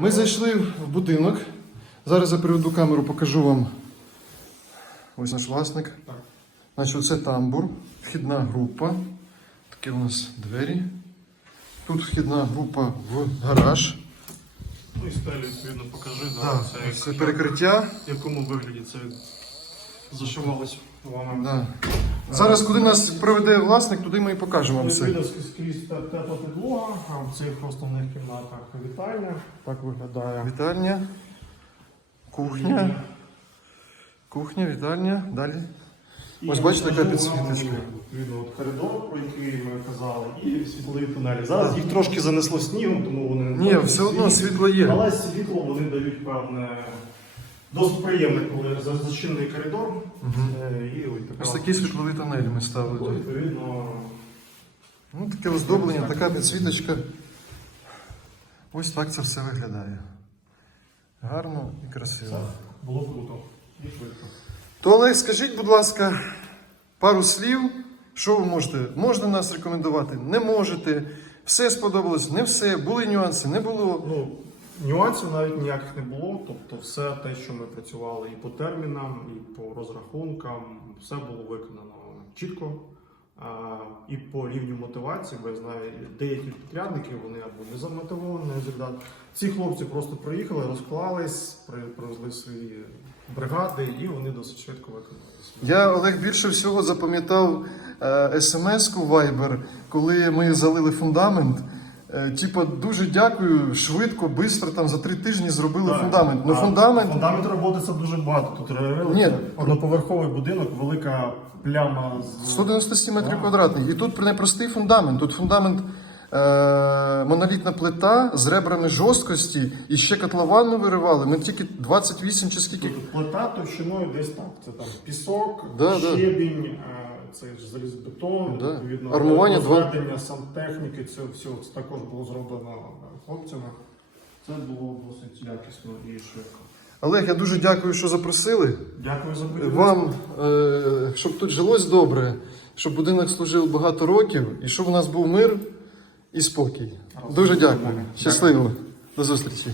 Ми зайшли в будинок. Зараз я приведу камеру, покажу вам. Ось наш власник. Значить, це тамбур, вхідна група. Такі у нас двері. Тут вхідна група в гараж. Ну і сталі відповідно, покажи, да, це перекриття. в якому вигляді це зашивалось вами. Да. Зараз, куди нас приведе власник, туди ми і покажемо вам це. Скрізь- скрізь тепла підлога, а в цих основних кімнатах вітальня. Так виглядає. Вітальня, кухня, кухня, вітальня. Далі. І Ось бачите, яка підсвіточка. Відповідно, от коридор, про який ми казали, і світлові тунелі. Зараз їх трошки занесло снігом, тому вони не Ні, все одно світло є. Але світло вони дають певне. Досить приємне, коли за- зачинений коридор. е, І ось така Ось такі світлові тунелі ми ставили. Відповідно, Ну, таке оздоблення, така підсвіточка. Ось так це все виглядає. Гарно і красиво. було круто і швидко. То Олег, скажіть, будь ласка, пару слів. Що ви можете? Можна нас рекомендувати? Не можете. Все сподобалось, не все. Були нюанси, не було. Ну, нюансів навіть ніяких не було. Тобто, все те, що ми працювали і по термінам, і по розрахункам, все було виконано чітко. І по рівню мотивації, бо я знаю, деякі підрядники вони або не замотивовані не результат. Ці хлопці просто приїхали, розклались, при- привезли свої бригади, і вони досить швидко виконали. Я Олег більше всього запам'ятав е, смс-ку Viber, коли ми залили фундамент. Е, типа, дуже дякую, швидко, швидко, там за три тижні зробили Так. фундамент. Ну, фундамент Фундамент роботи це дуже багато. Тут реально Ні. одноповерховий будинок, велика пляма з 197 метрів квадратних. І тут не простий фундамент. Тут фундамент е, монолітна плита з ребрами жорсткості, і ще котлован ми виривали. Ми тільки 28 чи скільки. Тут плита товщиною десь так. Це там пісок, Да, да. щебінь, е, це ж залізобетон, Да. відповідно, Армування два- розведення сантехніки, це все це також було зроблено хлопцями. Це було досить якісно і швидко. Олег, я дуже дякую, що запросили. Дякую за будівництво. Вам, е, щоб тут жилось добре, щоб будинок служив багато років і щоб у нас був мир і спокій. Дуже дякую. Щасливо. До зустрічі.